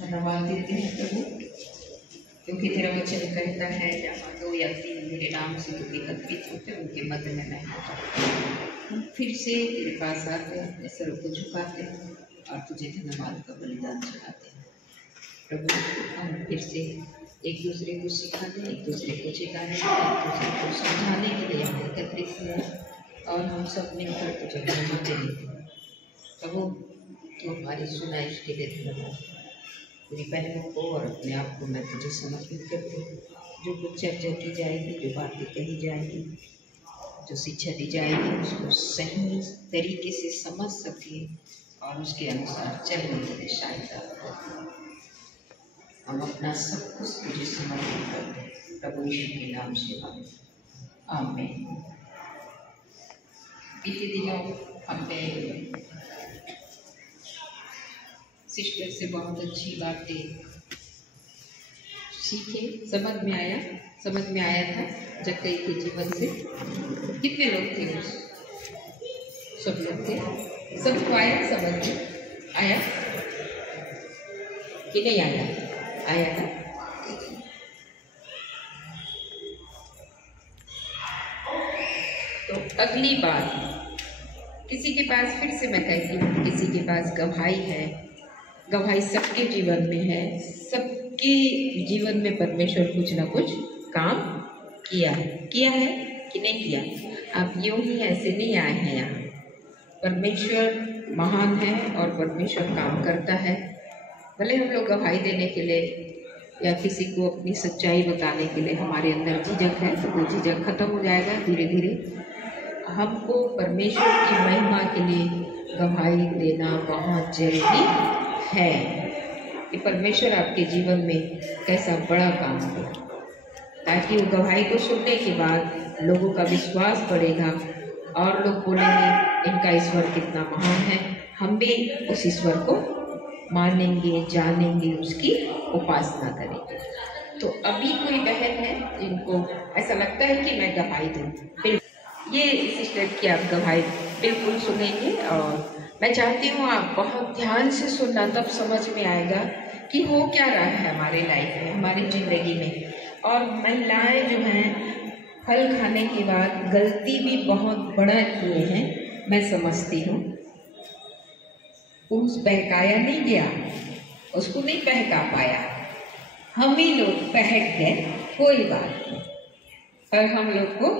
धन्यवाद देते हैं प्रभु, क्योंकि तेरा वचन कहता है जहाँ 2 या 3 मेरे नाम से लोग एकत्रित होते हैं उनके मध्य में मैं होता हूँ। हम फिर से तेरे पास आते हैं, अपने सर को झुकाते हैं और तुझे धन्यवाद का बलिदान चढ़ाते हैं। प्रभु हम फिर से एक दूसरे को सिखाने, एक दूसरे को सिखाने, एक दूसरे को समझाने के लिए हम एकत्रित हुए और हम सब मिलकर तुझे धन्यवाद देते हैं। प्रभु तो हमारी सुनाइश के लिए धन्यवाद। पूरी बहनों को और अपने आप को मैं तुझे समर्पित करती हूँ। जो कुछ चर्चा की जाएगी, जो बातें कही जाएगी, जो शिक्षा दी जाएगी, उसको सही तरीके से समझ सके और उसके अनुसार चलने के लिए सहायता करें। हम अपना सब कुछ तुझे समर्पित करते हैं प्रभु यीशु के नाम से आमीन। बीते दिनों हमने सिस्टर से बहुत अच्छी बातें सीखे, समझ में आया था जक्कई के जीवन से। कितने लोग थे? उस सब लोग थे, सबको आया, समझ में आया कि नहीं आया? आया था। तो अगली बार किसी के पास, फिर से मैं कहती हूँ, किसी के पास गवाही है, गवाही सबके जीवन में है, सबके जीवन में परमेश्वर कुछ ना कुछ काम किया है कि नहीं किया? आप यूं ही ऐसे नहीं आए हैं यहाँ। परमेश्वर महान है और परमेश्वर काम करता है। भले हम लोग गवाही देने के लिए या किसी को अपनी सच्चाई बताने के लिए हमारे अंदर झिझक है, तो वो झिझक खत्म हो जाएगा धीरे धीरे। हमको परमेश्वर की महिमा के लिए गवाही देना बहुत जरूरी है कि परमेश्वर आपके जीवन में कैसा बड़ा काम करे, ताकि वो गवाही को सुनने के बाद लोगों का विश्वास बढ़ेगा और लोग बोलेंगे इनका ईश्वर कितना महान है। हम भी उस ईश्वर को मानेंगे, जानेंगे, उसकी उपासना करेंगे। तो अभी कोई बहन है जिनको ऐसा लगता है कि मैं गवाही दूँ, ये सिस्टर की आप गवाही बिल्कुल सुनेंगे। और मैं चाहती हूँ आप बहुत ध्यान से सुनना, तब समझ में आएगा कि हो क्या रहा है हमारे लाइफ में, हमारी ज़िंदगी में। और महिलाएं जो हैं फल खाने के बाद गलती भी बहुत बड़ा किए हैं, मैं समझती हूँ। पुरुष बहकाया नहीं गया, उसको नहीं बहका पाया, हम ही लोग बहक गए, कोई बात नहीं। पर हम लोग को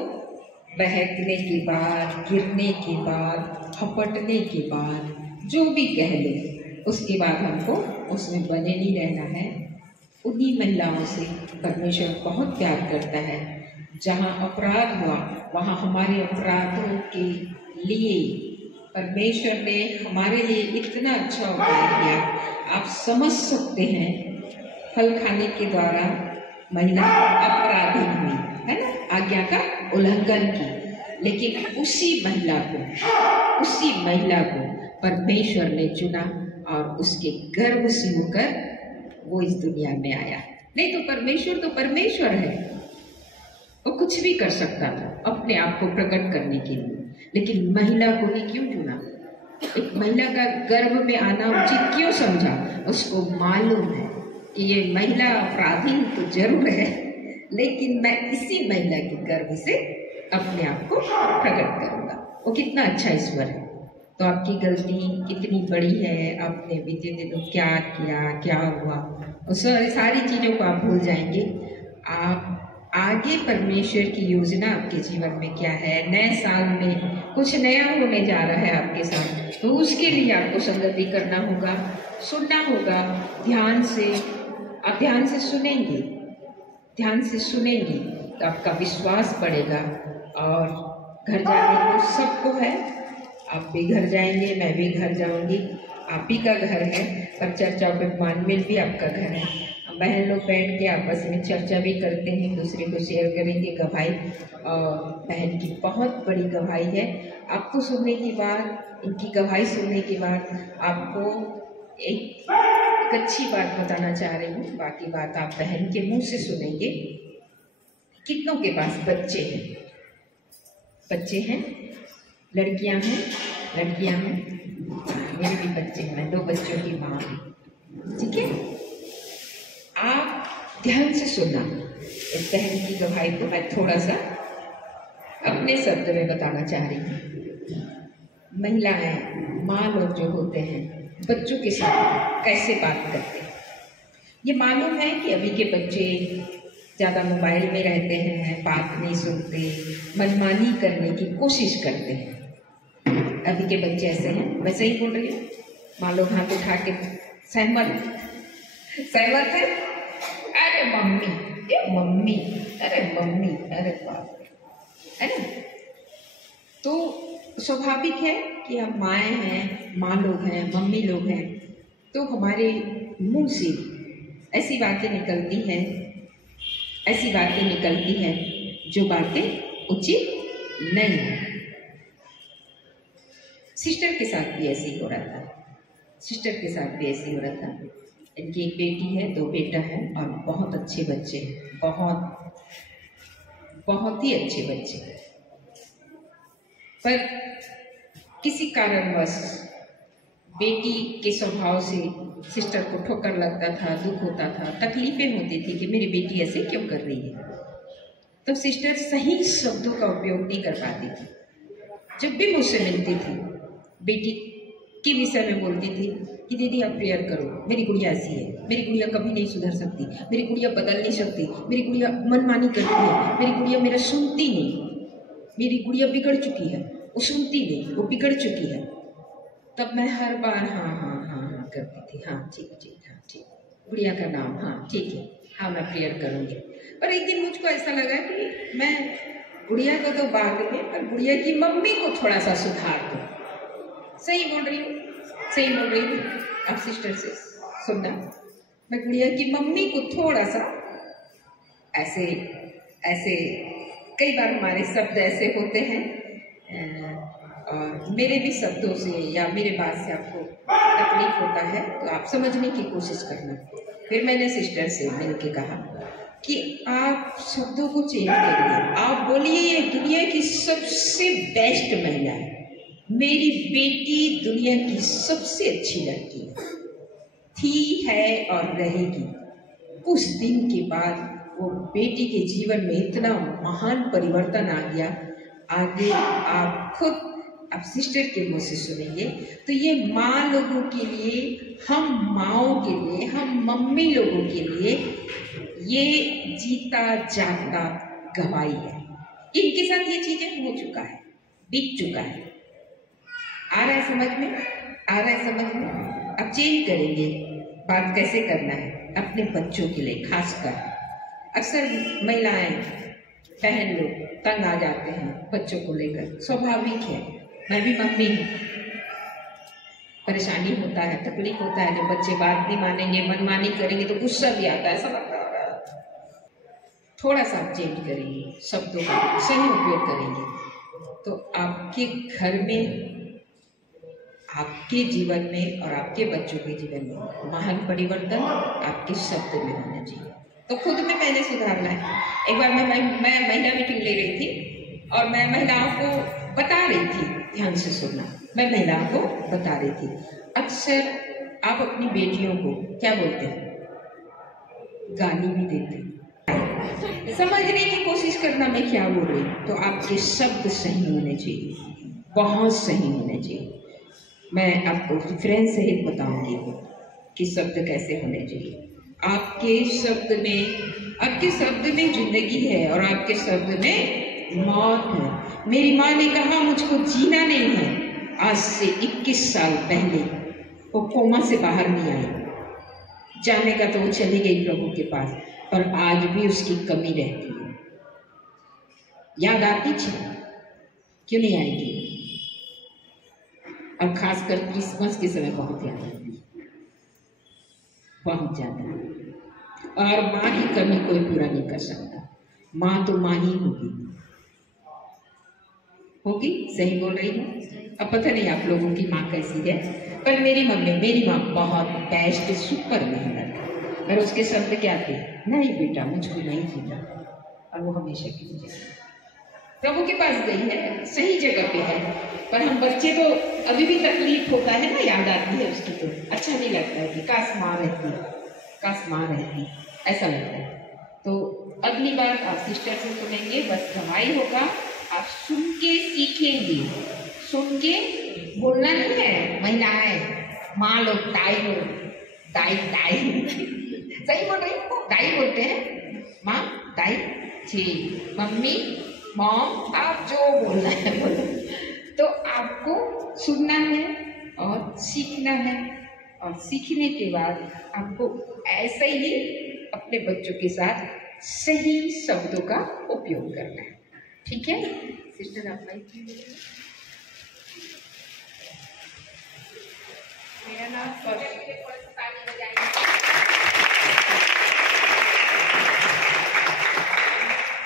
बहकने के बाद, गिरने के बाद, झपटने के बाद, जो भी कह ले, उसके बाद हमको उसमें बने नहीं रहना है। उन्हीं महिलाओं से परमेश्वर बहुत प्यार करता है। जहाँ अपराध हुआ वहाँ हमारे अपराधों के लिए परमेश्वर ने हमारे लिए इतना अच्छा उपाय किया। आप समझ सकते हैं, फल खाने के द्वारा महिला अपराधी हुई है ना, आज्ञा का उल्लंघन की। लेकिन उसी महिला को परमेश्वर ने चुना और उसके गर्भ से होकर वो इस दुनिया में आया। नहीं तो परमेश्वर है, वो कुछ भी कर सकता था अपने आप को प्रकट करने के लिए, लेकिन महिला को ही क्यों चुना? एक महिला का गर्भ में आना उचित क्यों समझा? उसको मालूम है कि ये महिला अपराधी तो जरूर है, लेकिन मैं इसी महिला के गर्भ से अपने आप को प्रकट करूंगा। वो कितना अच्छा ईश्वर है। तो आपकी गलती कितनी बड़ी है, आपने बीते दिनों क्या किया, क्या हुआ, उस सारी चीज़ों को आप भूल जाएंगे। आप आगे परमेश्वर की योजना आपके जीवन में क्या है, नए साल में कुछ नया होने जा रहा है आपके साथ, तो उसके लिए आपको संगति करना होगा, सुनना होगा ध्यान से। आप ध्यान से सुनेंगे तो आपका विश्वास बढ़ेगा। और घर जाने को सबको है, आप भी घर जाएंगे, मैं भी घर जाऊंगी, आप ही का घर है। पर चर्चा पे मानमेल भी आपका घर है। बहन लोग बैठ के आपस में चर्चा भी करते हैं, दूसरे को शेयर करेंगे गवाही। और बहन की बहुत बड़ी गवाही है। आपको सुनने के बाद, इनकी गवाही सुनने के बाद आपको एक अच्छी बात बताना चाह रही हूँ। बाकी बात आप बहन के मुंह से सुनेंगे। कितनों के पास बच्चे हैं? लड़कियां हैं। मेरे भी बच्चे हैं, मैं 2 बच्चों की माँ हूँ, ठीक है। ध्यान से सुनना। इस बहन की गवाही को मैं थोड़ा सा अपने शब्द में बताना चाह रही हूँ। महिलाएं, माँ लोग जो होते हैं, बच्चों के साथ कैसे बात करते हैं। ये मालूम है कि अभी के बच्चे ज़्यादा मोबाइल में रहते हैं, बात नहीं सुनते, मनमानी करने की कोशिश करते हैं। अभी के बच्चे ऐसे हैं। मैं सही बोल रही हूँ? मान लो हाथ उठा के सहमत है? अरे मम्मी, ये मम्मी, अरे मम्मी, अरे बाप, है ना? तो स्वाभाविक है कि हम माएँ हैं, माँ लोग हैं, मम्मी लोग हैं, तो हमारे मुंह से ऐसी बातें निकलती हैं जो बातें उचित नहीं है। सिस्टर के साथ भी ऐसे ही हो रहा था। इनकी एक बेटी है, 2 बेटा है और बहुत अच्छे बच्चे हैं, बहुत ही अच्छे बच्चे। पर किसी कारणवश बेटी के स्वभाव से सिस्टर को ठोकर लगता था, दुख होता था, तकलीफें होती थी कि मेरी बेटी ऐसे क्यों कर रही है। तो सिस्टर सही शब्दों का उपयोग नहीं कर पाती थी। जब भी मुझसे मिलती थी, बेटी के विषय में बोलती थी कि दीदी आप प्रेयर करो, मेरी गुड़िया ऐसी है, मेरी गुड़िया कभी नहीं सुधर सकती, मेरी गुड़िया बदल नहीं सकती, मेरी गुड़िया मनमानी करती है, मेरी गुड़िया मेरा सुनती नहीं, मेरी गुड़िया बिगड़ चुकी है, वो सुनती नहीं, वो बिगड़ चुकी है। तब मैं हर बार हाँ करती थी, हाँ ठीक, गुड़िया का नाम, हाँ ठीक है, हाँ मैं प्रेयर करूँगी। पर एक दिन मुझको ऐसा लगा कि मैं गुड़िया को तो बाद में, पर गुड़िया की मम्मी को थोड़ा सा सुधार दूँ। सही बोल रही हूँ? आप सिस्टर से सुनना, मैं गुड़िया की मम्मी को थोड़ा सा ऐसे कई बार हमारे शब्द ऐसे होते हैं और मेरे भी शब्दों से या मेरे बात से आपको तकलीफ होता है तो आप समझने की कोशिश करना। फिर मैंने सिस्टर से मिलके कहा कि आप शब्दों को चेंज करिए, आप बोलिए ये दुनिया की सबसे बेस्ट महिला है, मेरी बेटी दुनिया की सबसे अच्छी लड़की थी, है और रहेगी। कुछ दिन के बाद वो बेटी के जीवन में इतना महान परिवर्तन आ गया। आगे आप खुद आप सिस्टर के मुंह से सुनेंगे। तो ये माँ लोगों के लिए, हम माँओं के लिए, हम मम्मी लोगों के लिए ये जीता जागता गवाही है। इनके साथ ये चीजें हो चुका है, बीत चुका है। आ रहा है समझ में? अब चेंज करेंगे, बात कैसे करना है अपने बच्चों के लिए। खासकर अक्सर महिलाएं, बहन लोग तंग आ जाते हैं बच्चों को लेकर, स्वाभाविक है। मैं भी मम्मी हूँ, परेशानी होता है, तकलीफ होता है। जब बच्चे बात नहीं मानेंगे, मनमानी करेंगे तो गुस्सा भी आता है, सब आता है। थोड़ा सा चेंज करेंगे, शब्दों का सही उपयोग करेंगे तो आपके घर में, आपके जीवन में और आपके बच्चों के जीवन में महान परिवर्तन आपके शब्द में होना चाहिए। तो खुद में मैंने सुधारना है। एक बार मैं महिला मीटिंग ले रही थी और मैं महिलाओं को बता रही थी, ध्यान से सुनना, मैं महिलाओं को बता रही थी अक्सर आप अपनी बेटियों को क्या बोलते हैं, गाली भी देते हैं। समझने की कोशिश करना मैं क्या बोल रही हूँ। तो आपके शब्द सही होने चाहिए, बहुत सही होने चाहिए। मैं आपको रेफरेंस सहित बताऊंगी कि शब्द कैसे होने चाहिए। आपके शब्द में जिंदगी है और आपके शब्द में मौत है। मेरी माँ ने कहा मुझको जीना नहीं है। आज से 21 साल पहले वो कोमा से बाहर नहीं आई। जाने का तो वो चली गई प्रभु के पास, पर आज भी उसकी कमी रहती है। याद आती थी, क्यों नहीं आएगी? और खासकर क्रिसमस के समय बहुत याद आती है, बहुत ज्यादा। और माँ की कमी कोई पूरा नहीं कर सकता। माँ तो माँ ही होगी। सही बोल रही हूँ? अब पता नहीं आप लोगों की माँ कैसी है, पर मेरी माँ बहुत बेस्ट, सुपर मेहनत। पर उसके शब्द क्या थे? नहीं बेटा, मुझको नहीं जीना। और वो हमेशा की मुझे प्रभु के पास गई है, सही जगह पे है। पर हम बच्चे तो अभी भी तकलीफ होता है ना, याद आती है उसकी, तो अच्छा नहीं लगता है कि काश माँ रहती, ऐसा लगता है। तो अगली बार आप सिस्टर से सुनेंगे, बस गवाही होगा, आप सुन के सीखेंगे, सुन के बोलना नहीं है। महिलाएं माँ लोग दाई लोग दाई दाई सही बोल रही हूँ, दाई बोलते हैं, माँ दाई जी, मम्मी मॉम, आप जो बोलना है बोलो। तो आपको सुनना है और सीखना है, और सीखने के बाद आपको ऐसे ही अपने बच्चों के साथ सही शब्दों का उपयोग करना है। ठीक है सिस्टर, आप माइक लीजिए।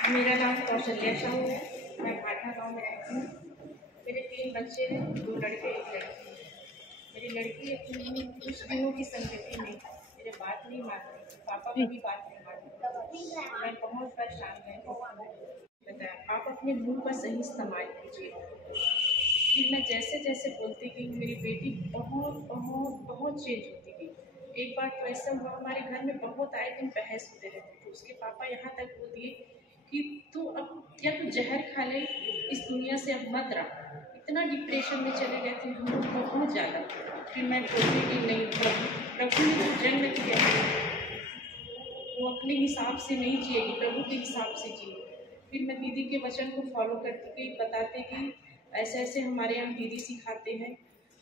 मेरा नाम कौशल्या साहू है। मैं भाटा गाँव में रहती हूँ। मेरे 3 बच्चे हैं, 2 लड़के 1 लड़की। मेरी लड़की कुछ दिनों की संगति में मेरे बात नहीं मानती, पापा की भी बात नहीं मानती। मैं बहुत परेशान रहती। बताया आप अपने मुंह का सही इस्तेमाल कीजिए। फिर मैं जैसे जैसे बोलती गई, मेरी बेटी बहुत बहुत बहुत चेंज होती गई। एक बार तो ऐसा हुआ, हमारे घर में बहुत आए दिन बहस होते रहते थे। उसके पापा यहाँ तक बोल दिए कि तू अब या तो जहर खा ले, इस दुनिया से अब मत रहा। इतना डिप्रेशन में चले गए थे हम लोग बहुत ज़्यादा। फिर मैं बोलती कि नहीं, प्रभु ने जो जन्म दिया है वो अपने हिसाब से नहीं जिएगी, प्रभु के हिसाब से जिए। फिर मैं दीदी के वचन को फॉलो करती गई, बताते कि ऐसे ऐसे हमारे यहाँ दीदी सिखाते हैं।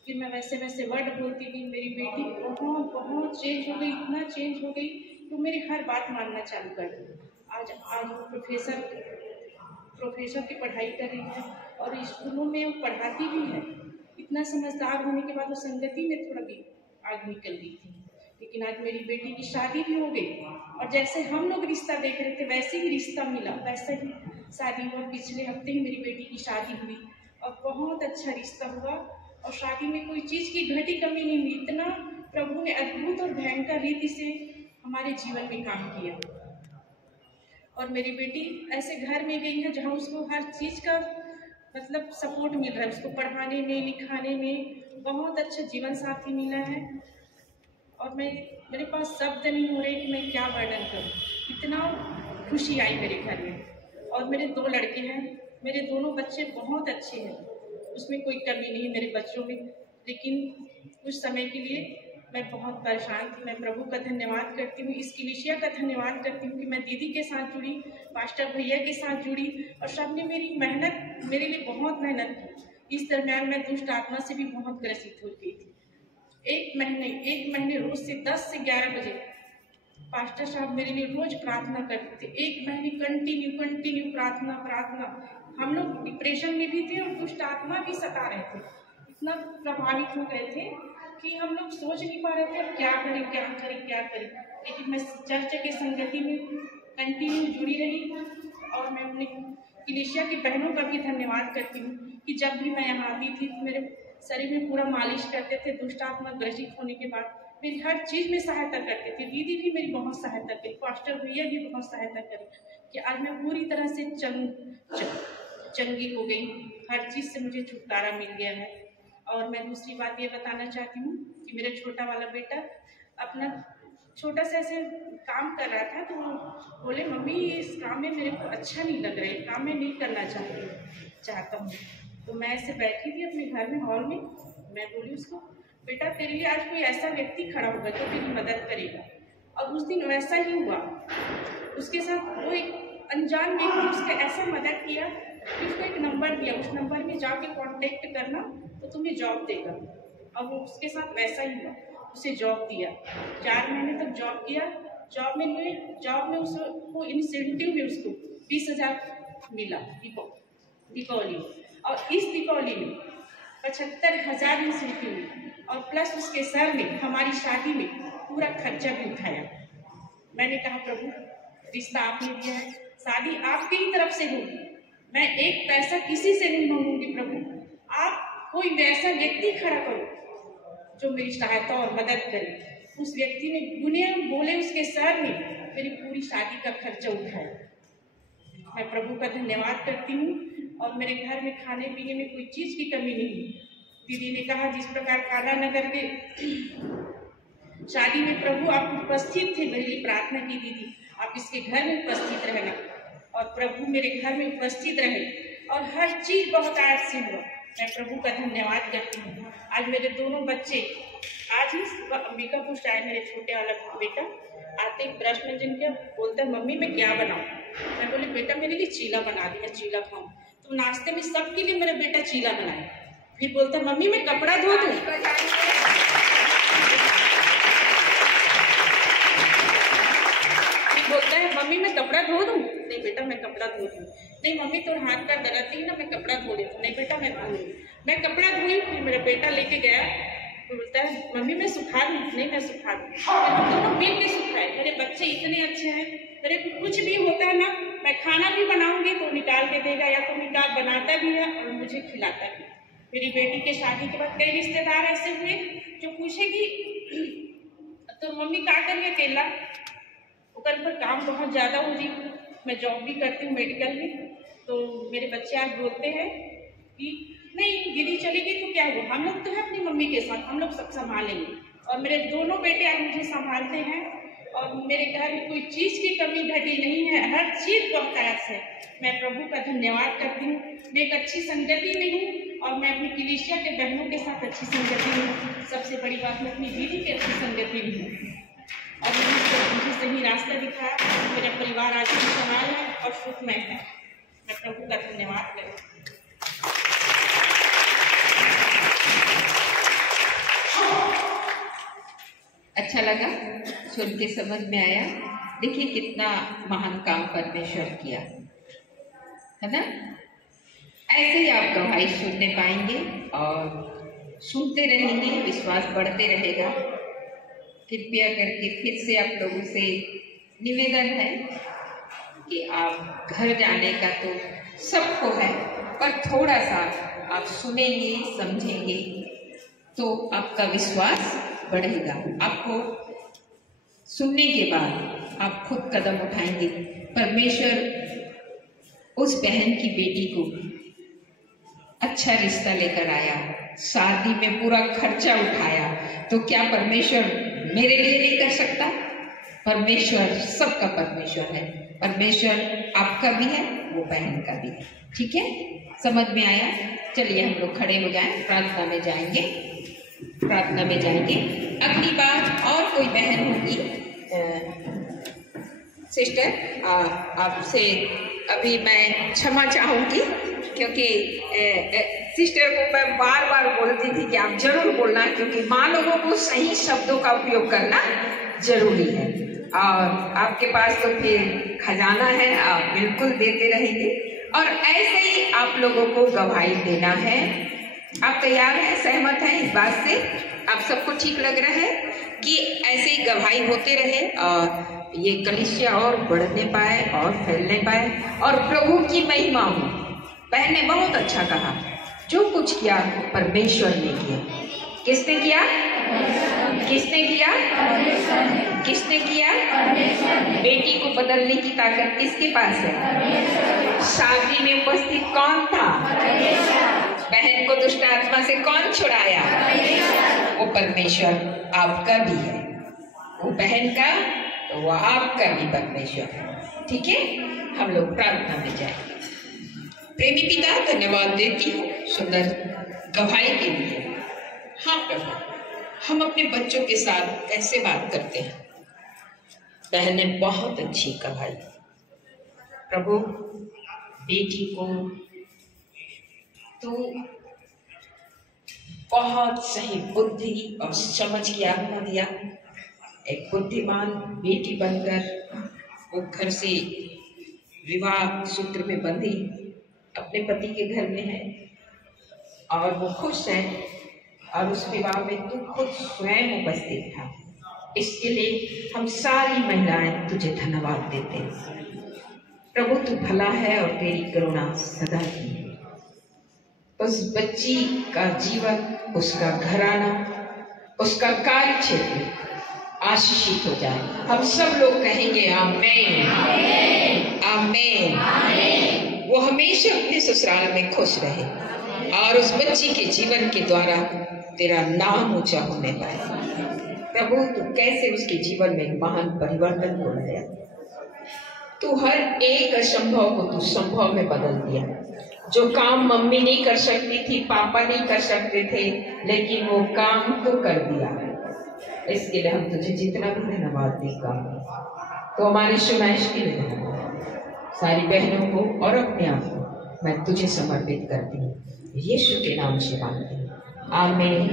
फिर मैं वैसे वैसे वर्ड बोलती गई। मेरी बेटी बहुत बहुत चेंज हो गई, इतना चेंज हो गई तो मेरी हर बात मानना चालू कर दी। आज वो प्रोफेसर की पढ़ाई कर रही है और स्कूलों में वो पढ़ाती भी है। इतना समझदार होने के बाद वो संगति में थोड़ा भी आग निकल गई थी। लेकिन आज मेरी बेटी की शादी भी हो गई, और जैसे हम लोग रिश्ता देख रहे थे वैसे ही रिश्ता मिला, वैसे ही शादी हुआ। पिछले हफ्ते ही मेरी बेटी की शादी हुई और बहुत अच्छा रिश्ता हुआ, और शादी में कोई चीज़ की घटी कमी नहीं हुई। इतना प्रभु ने अद्भुत और भयंकर रीति से हमारे जीवन में काम किया। और मेरी बेटी ऐसे घर में गई है जहाँ उसको हर चीज़ का मतलब सपोर्ट मिल रहा है। उसको पढ़ाने में, लिखाने में बहुत अच्छा जीवन साथी मिला है। और मेरे पास शब्द नहीं हो रहे कि मैं क्या वर्णन करूँ। इतना खुशी आई मेरे घर में। और मेरे 2 लड़के हैं, मेरे दोनों बच्चे बहुत अच्छे हैं, उसमें कोई कमी नहीं है मेरे बच्चों में। लेकिन कुछ समय के लिए मैं बहुत परेशान थी। मैं प्रभु का धन्यवाद करती हूँ, इस कलीसिया का धन्यवाद करती हूँ कि मैं दीदी के साथ जुड़ी, पास्टर भैया के साथ जुड़ी, और सबने मेरी मेहनत, मेरे लिए बहुत मेहनत की। इस दरम्यान मैं दुष्ट आत्मा से भी बहुत ग्रसित हो गई थी। एक महीने रोज से 10 से 11 बजे पास्टर साहब मेरे लिए रोज प्रार्थना करते थे। 1 महीने कंटिन्यू प्रार्थना। हम लोग डिप्रेशन में भी थे और दुष्ट आत्मा भी सता रहे थे। इतना प्रभावित हो गए थे कि हम लोग सोच नहीं पा रहे थे अब क्या करें। लेकिन मैं चर्च के संगति में कंटिन्यू जुड़ी रही। और मैं अपने कलीसिया की बहनों का भी धन्यवाद करती हूँ कि जब भी मैं यहाँ आती थी मेरे शरीर में पूरा मालिश करते थे। दुष्ट आत्मा ग्रसित होने के बाद मेरी हर चीज़ में सहायता करते थे। दीदी भी मेरी बहुत सहायता करी, पास्टर भैया भी बहुत सहायता करी कि आज मैं पूरी तरह से चंगी हो गई। हर चीज़ से मुझे छुटकारा मिल गया है। और मैं दूसरी बात ये बताना चाहती हूँ कि मेरा छोटा वाला बेटा अपना छोटा सा ऐसे काम कर रहा था, तो वो बोले मम्मी इस काम में मेरे को अच्छा नहीं लग रहा है, काम में नहीं करना चाहता हूँ। तो मैं ऐसे बैठी थी अपने घर में हॉल में, मैं बोली उसको बेटा तेरे लिए आज कोई ऐसा व्यक्ति खड़ा होगा जो तेरी मदद करेगा। और उस दिन वैसा ही हुआ। उसके साथ वो एक अनजान व्यक्ति उसने ऐसा मदद किया कि उसको एक नंबर दिया, उस नंबर में जाके कांटेक्ट करना तो तुम्हें जॉब देगा। और वो उसके साथ वैसा ही हुआ, उसे जॉब दिया। 4 महीने तक जॉब किया। जॉब में उसको इंसेंटिव में उसको 20,000 मिला दीपावली में। और इस दीपावली में 75,000 इंसेंटिव मिला, और प्लस उसके सर ने हमारी शादी में पूरा खर्चा भी उठाया। मैंने कहा प्रभु रिश्ता आपने दिया है, शादी आपकी ही तरफ से होगी, मैं एक पैसा किसी से नहीं मांगूंगी। प्रभु आप कोई वैसा व्यक्ति खड़ा करो जो मेरी सहायता और मदद करे। उस व्यक्ति ने गुने बोले उसके सर ने मेरी पूरी शादी का खर्चा उठाया। मैं प्रभु का धन्यवाद करती हूँ। और मेरे घर में खाने पीने में कोई चीज़ की कमी नहीं। दीदी ने कहा जिस प्रकार काला नगर के शादी में प्रभु आप उपस्थित थे, मेरे लिए प्रार्थना की दीदी, आप इसके घर में उपस्थित रहना और प्रभु मेरे घर में उपस्थित रहे और हर चीज बहुत आयत से हुआ। मैं प्रभु का धन्यवाद करती हूँ। आज मेरे दोनों बच्चे आज ही सुबह अंबिकापुर से आए। मेरे छोटे वाला बेटा आते ही ब्रश में जिनके बोलता है मम्मी मैं क्या बनाऊँ। मैं बोली बेटा मेरे लिए चीला बना दी, मैं चीला खाऊं। तो नाश्ते में सबके लिए मेरा बेटा चीला बनाए। फिर बोलता है मम्मी मैं कपड़ा धो दूं। फिर बोलता है मम्मी मैं कपड़ा धो दूं। नहीं बेटा मैं कपड़ा धो दूं। नहीं मम्मी तो हाथ का दर्द थी ना, मैं कपड़ा धो लेता हूँ। नहीं बेटा मैं धो लूँ। मैं कपड़ा धोई। फिर मेरा बेटा लेके गया, तो बोलता है मम्मी मैं सुखा दूं। नहीं मैं सुखा दूं। हम दोनों मिल के सुखाए। मेरे बच्चे इतने अच्छे हैं। मेरे कुछ भी होता है ना, मैं खाना भी बनाऊंगी तो निकाल के देगा, या तो निकाल बनाता भी है और मुझे खिलाता भी। मेरी बेटी के शादी के बाद कई रिश्तेदार ऐसे हुए जो पूछेगी तो मम्मी क्या करिए अकेला, ओकर पर काम बहुत ज्यादा हो रही। मैं जॉब भी करती हूँ मेडिकल में। तो मेरे बच्चे आज बोलते हैं कि नहीं दीदी चलेगी तो क्या हो, हम लोग तो है अपनी मम्मी के साथ, हम लोग सब संभालेंगे। और मेरे दोनों बेटे आज मुझे संभालते हैं और मेरे घर में कोई चीज की कमी घटी नहीं है। हर चीज बहुत आयत है। मैं प्रभु का धन्यवाद करती हूँ। मैं एक अच्छी संगति में हूँ और मैं अपनी कलीसिया के बहनों के साथ अच्छी संगति में हूँ। सबसे बड़ी बात मैं अपनी दीदी की अच्छी संगति में हूँ और मुझे सही रास्ता दिखाया। मेरा परिवार आज खुशहाल है और सुखमय है। मैं प्रभु का धन्यवाद करती हूँ। अच्छा लगा, सुन के समझ में आया। देखिए कितना महान काम परमेश्वर किया है ना। ऐसे ही आप गवाही सुनने पाएंगे और सुनते रहेंगे, विश्वास बढ़ते रहेगा। कृपया करके फिर से आप लोगों से निवेदन है कि आप घर जाने का तो सबको है, पर थोड़ा सा आप सुनेंगे समझेंगे तो आपका विश्वास बढ़ेगा। आपको सुनने के बाद आप खुद कदम उठाएंगे। परमेश्वर उस बहन की बेटी को अच्छा रिश्ता लेकर आया, शादी में पूरा खर्चा उठाया, तो क्या परमेश्वर मेरे लिए नहीं कर सकता? परमेश्वर सबका परमेश्वर है। परमेश्वर आपका भी है, वो बहन का भी है। ठीक है, समझ में आया? चलिए हम लोग खड़े हो जाएं, प्रार्थना में जाएंगे। प्रार्थना में जाएंगे। अगली बार और कोई बहन होगी सिस्टर, आपसे अभी मैं क्षमा चाहूंगी क्योंकि सिस्टर को मैं बार बार बोलती थी कि आप जरूर बोलना, क्योंकि माँ लोगों को सही शब्दों का उपयोग करना जरूरी है। और आपके पास तो फिर खजाना है, आप बिल्कुल देते रहेंगे। और ऐसे ही आप लोगों को गवाही देना है। आप तैयार हैं, सहमत हैं इस बात से? आप सबको ठीक लग रहा है कि ऐसे ही गवाही होते रहे और ये कलीसिया और बढ़ने पाए और फैलने पाए और प्रभु की महिमा हो। बहन ने बहुत अच्छा कहा, जो कुछ किया परमेश्वर ने किया। किसने किया? किसने किया? किसने किया? बेटी को बदलने की ताकत किसके पास है? शादी में उपस्थित कौन था? बहन को दुष्ट आत्मा से कौन छुड़ाया? वो परमेश्वर आपका भी है। वो बहन का तो वो आपका भी परमेश्वर है। ठीक है, हम लोग प्रार्थना में जाएंगे। प्रेमी पिता, धन्यवाद देती हूँ सुंदर गवाही के लिए। हाँ प्रभु, हम अपने बच्चों के साथ कैसे बात करते हैं। बहन ने बहुत अच्छी गवाही। प्रभु, बेटी को तो बहुत सही बुद्धि और समझ की आत्मा दिया। एक बुद्धिमान बेटी बनकर वो घर से विवाह सूत्र में बंधी अपने पति के घर में है और वो खुश है। और उस विवाह में तू खुद स्वयं उपस्थित था। इसके लिए हम सारी महिलाएं तुझे धन्यवाद देते हैं। प्रभु, तू भला है और तेरी करुणा सदा की है। उस बच्ची का जीवन, उसका घराना, उसका कार्य क्षेत्र आशीषित हो जाए। हम सब लोग कहेंगे आमीन, आमीन। वो हमेशा अपने ससुराल में खुश रहे और उस बच्ची के जीवन के द्वारा तेरा नाम ऊंचा होने पाए। प्रभु, तू कैसे उसके जीवन में महान परिवर्तन को लाया। तू हर एक असंभव को तू संभव में बदल दिया। जो काम मम्मी नहीं कर सकती थी, पापा नहीं कर सकते थे, लेकिन वो काम तो कर दिया। इसके लिए हम तुझे जितना भी धन्यवाद देगा। तो हमारी सुनाइश के लिए सारी बहनों को और अपने आप को मैं तुझे समर्पित करती हूँ, यीशु के नाम से मांगती हूँ, आमीन,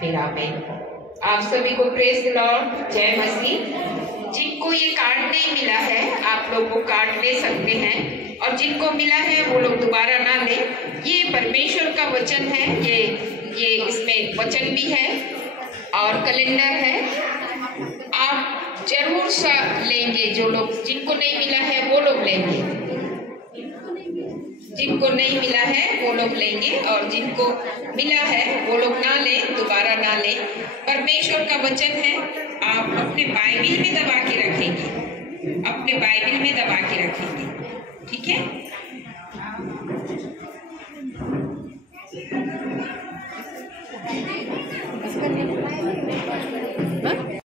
फिर आमीन। आप सभी को प्रेज द लॉर्ड, जय मसीह। जिनको ये कार्ड नहीं मिला है, आप लोग वो कार्ड ले सकते हैं, और जिनको मिला है वो लोग दोबारा ना लें। ये परमेश्वर का वचन है, ये इसमें वचन भी है और कैलेंडर है। आप जरूर सा लेंगे। जो लोग, जिनको नहीं मिला है वो लोग लेंगे, जिनको नहीं मिला है वो लोग लेंगे, और जिनको मिला है वो लोग ना लें, दोबारा ना लें। परमेश्वर का वचन है, आप अपने बाइबिल में दबा के रखेंगे, अपने बाइबिल में दबा के रखेंगे, ठीक है।